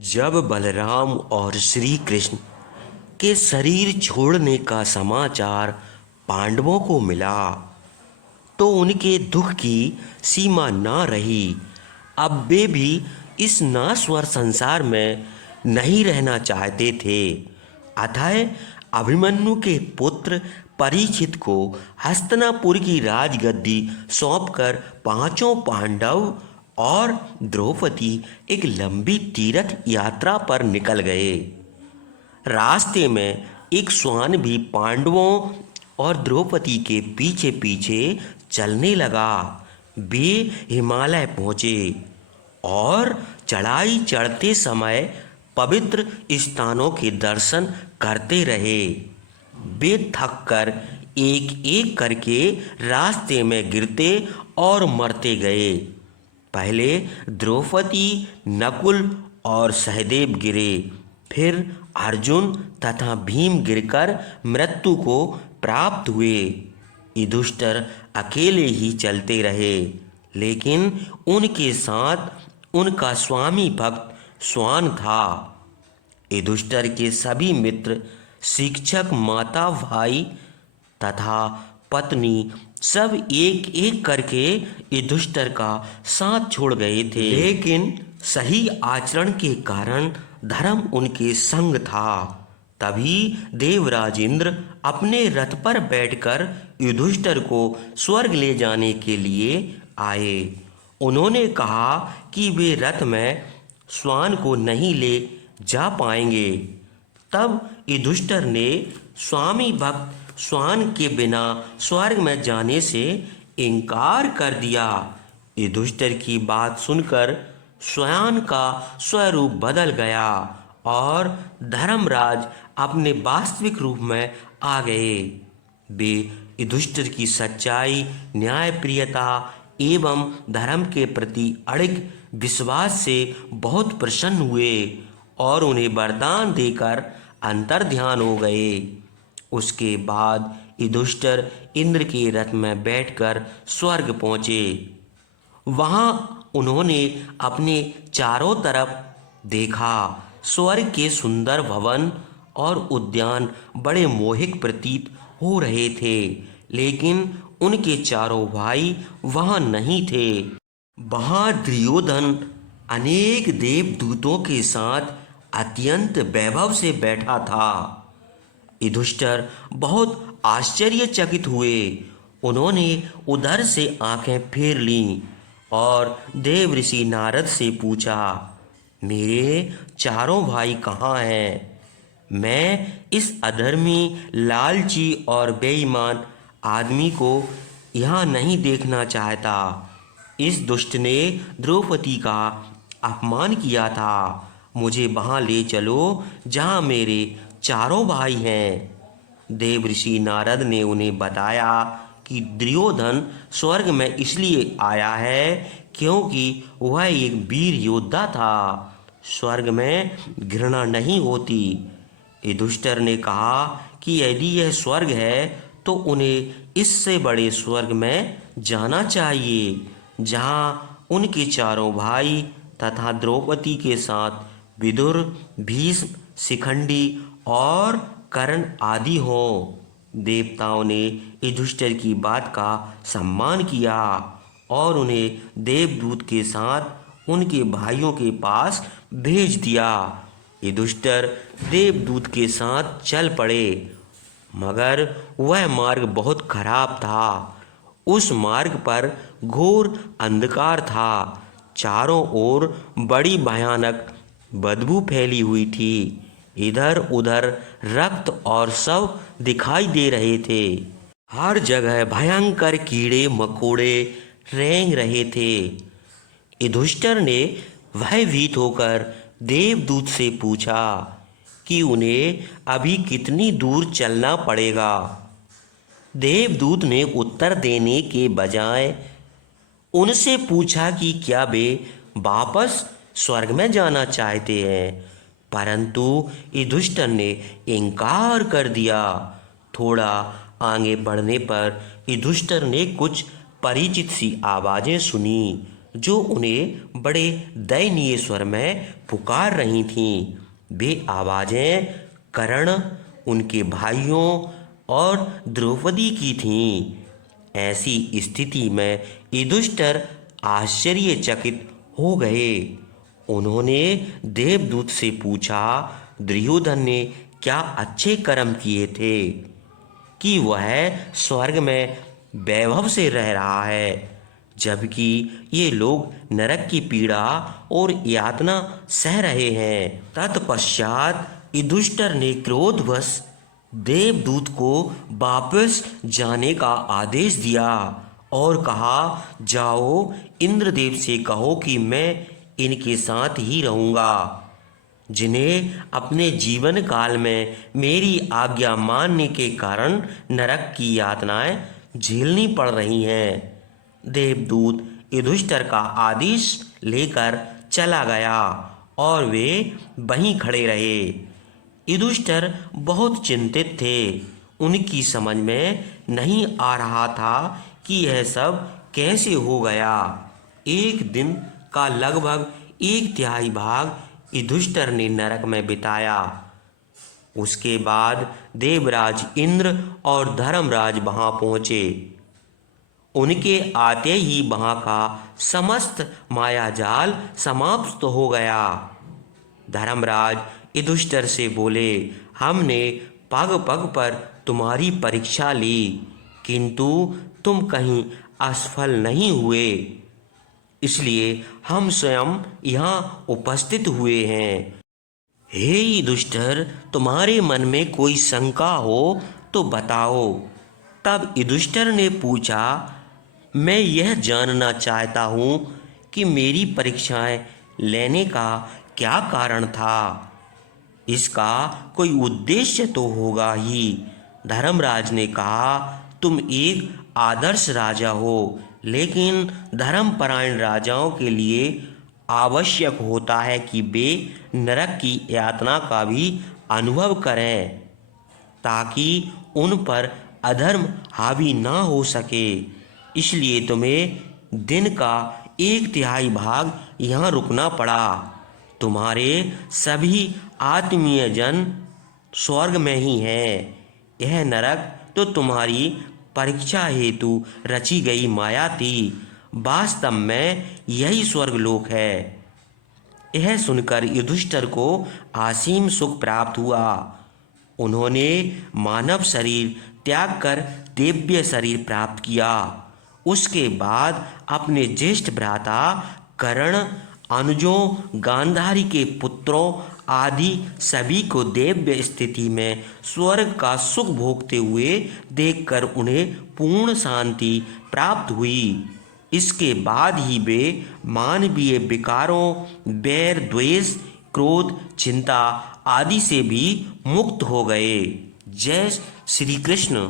जब बलराम और श्री कृष्ण के शरीर छोड़ने का समाचार पांडवों को मिला तो उनके दुख की सीमा ना रही। अब वे भी इस नाश्वर संसार में नहीं रहना चाहते थे। अतः अभिमन्यु के पुत्र परीक्षित को हस्तिनापुर की राजगद्दी सौंपकर पांचों पांडव और द्रौपदी एक लंबी तीर्थ यात्रा पर निकल गए। रास्ते में एक श्वान भी पांडवों और द्रौपदी के पीछे पीछे चलने लगा। वे हिमालय पहुँचे और चढ़ाई चढ़ते समय पवित्र स्थानों के दर्शन करते रहे। वे थक कर एक एक करके रास्ते में गिरते और मरते गए। पहले द्रौपदी, नकुल और सहदेव गिरे, फिर अर्जुन तथा भीम गिरकर मृत्यु को प्राप्त हुए। युधिष्ठिर अकेले ही चलते रहे, लेकिन उनके साथ उनका स्वामी भक्त श्वान था। युधिष्ठिर के सभी मित्र, शिक्षक, माता, भाई तथा पत्नी सब एक एक करके युधिष्ठिर का साथ छोड़ गए थे, लेकिन सही आचरण के कारण धर्म उनके संग था। तभी देवराज इंद्र अपने रथ पर बैठकर युधिष्ठिर को स्वर्ग ले जाने के लिए आए। उन्होंने कहा कि वे रथ में श्वान को नहीं ले जा पाएंगे। तब युधिष्ठिर ने स्वामी भक्त श्वान के बिना स्वर्ग में जाने से इनकार कर दिया। युधिष्ठिर की बात सुनकर श्वान का स्वरूप बदल गया और धर्मराज अपने वास्तविक रूप में आ गए। वे युधिष्ठिर की सच्चाई, न्यायप्रियता एवं धर्म के प्रति अड़िग विश्वास से बहुत प्रसन्न हुए और उन्हें वरदान देकर अंतर्ध्यान हो गए। उसके बाद युधिष्ठिर इंद्र के रथ में बैठकर स्वर्ग पहुँचे। वहाँ उन्होंने अपने चारों तरफ देखा। स्वर्ग के सुंदर भवन और उद्यान बड़े मोहिक प्रतीत हो रहे थे, लेकिन उनके चारों भाई वहाँ नहीं थे। वहाँ दुर्योधन अनेक देवदूतों के साथ अत्यंत वैभव से बैठा था। युधिष्ठिर बहुत आश्चर्यचकित हुए। उन्होंने उधर से आंखें फेर लीं और देव ऋषि नारद से पूछा, मेरे चारों भाई कहाँ हैं? मैं इस अधर्मी, लालची और बेईमान आदमी को यहाँ नहीं देखना चाहता। इस दुष्ट ने द्रौपदी का अपमान किया था। मुझे वहाँ ले चलो जहाँ मेरे चारों भाई हैं। देवऋषि नारद ने उन्हें बताया कि दुर्योधन स्वर्ग में इसलिए आया है क्योंकि वह एक वीर योद्धा था। स्वर्ग में घृणा नहीं होती। युधिष्ठिर ने कहा कि यदि यह स्वर्ग है तो उन्हें इससे बड़े स्वर्ग में जाना चाहिए, जहाँ उनके चारों भाई तथा द्रौपदी के साथ विदुर, भीष्म, शिखंडी और कर्ण आदि हों। देवताओं ने युधिष्ठिर की बात का सम्मान किया और उन्हें देवदूत के साथ उनके भाइयों के पास भेज दिया। युधिष्ठिर देवदूत के साथ चल पड़े, मगर वह मार्ग बहुत खराब था। उस मार्ग पर घोर अंधकार था। चारों ओर बड़ी भयानक बदबू फैली हुई थी। इधर उधर रक्त और शव दिखाई दे रहे थे। हर जगह भयंकर कीड़े मकोड़े रेंग रहे थे। युधिष्ठिर ने भयभीत होकर देवदूत से पूछा कि उन्हें अभी कितनी दूर चलना पड़ेगा। देवदूत ने उत्तर देने के बजाय उनसे पूछा कि क्या वे वापस स्वर्ग में जाना चाहते हैं, परंतु युधिष्ठिर ने इनकार कर दिया। थोड़ा आगे बढ़ने पर युधिष्ठिर ने कुछ परिचित सी आवाज़ें सुनी। जो उन्हें बड़े दयनीय स्वर में पुकार रही थीं। वे आवाज़ें कर्ण, उनके भाइयों और द्रौपदी की थीं। ऐसी स्थिति में युधिष्ठिर आश्चर्यचकित हो गए। उन्होंने देवदूत से पूछा, दुर्योधन ने क्या अच्छे कर्म किए थे कि वह स्वर्ग में वैभव से रह रहा है, जबकि ये लोग नरक की पीड़ा और यातना सह रहे हैं। तत्पश्चात युधिष्ठिर ने क्रोधवश देवदूत को वापस जाने का आदेश दिया और कहा, जाओ इंद्रदेव से कहो कि मैं इनके साथ ही रहूँगा, जिन्हें अपने जीवन काल में मेरी आज्ञा मानने के कारण नरक की यातनाएं झेलनी पड़ रही हैं। देवदूत युधिष्ठिर का आदेश लेकर चला गया और वे वहीं खड़े रहे। युधिष्ठिर बहुत चिंतित थे। उनकी समझ में नहीं आ रहा था कि यह सब कैसे हो गया। एक दिन का लगभग 1/3 भाग युधिष्ठिर ने नरक में बिताया। उसके बाद देवराज इंद्र और धर्मराज वहां पहुंचे। उनके आते ही वहां का समस्त मायाजाल समाप्त हो गया। धर्मराज युधिष्ठिर से बोले, हमने पग पग पर तुम्हारी परीक्षा ली, किंतु तुम कहीं असफल नहीं हुए, इसलिए हम स्वयं यहाँ उपस्थित हुए हैं। हे युधिष्ठिर, तुम्हारे मन में कोई शंका हो तो बताओ। तब युधिष्ठिर ने पूछा, मैं यह जानना चाहता हूँ कि मेरी परीक्षाएं लेने का क्या कारण था। इसका कोई उद्देश्य तो होगा ही। धर्मराज ने कहा, तुम एक आदर्श राजा हो, लेकिन धर्मपरायण राजाओं के लिए आवश्यक होता है कि वे नरक की यातना का भी अनुभव करें, ताकि उन पर अधर्म हावी ना हो सके। इसलिए तुम्हें दिन का 1/3 भाग यहाँ रुकना पड़ा। तुम्हारे सभी आत्मीय जन स्वर्ग में ही हैं। यह नरक तो तुम्हारी परीक्षा हेतु रची गई माया थी। वास्तव में यही स्वर्गलोक है। यह सुनकर युधिष्ठिर को असीम सुख प्राप्त हुआ। उन्होंने मानव शरीर त्याग कर दिव्य शरीर प्राप्त किया। उसके बाद अपने ज्येष्ठ भ्राता कर्ण, अनुजों, गांधारी के पुत्रों आदि सभी को दिव्य स्थिति में स्वर्ग का सुख भोगते हुए देखकर उन्हें पूर्ण शांति प्राप्त हुई। इसके बाद ही वे मानवीय विकारों, बैर, द्वेष, क्रोध, चिंता आदि से भी मुक्त हो गए। जय श्री कृष्ण।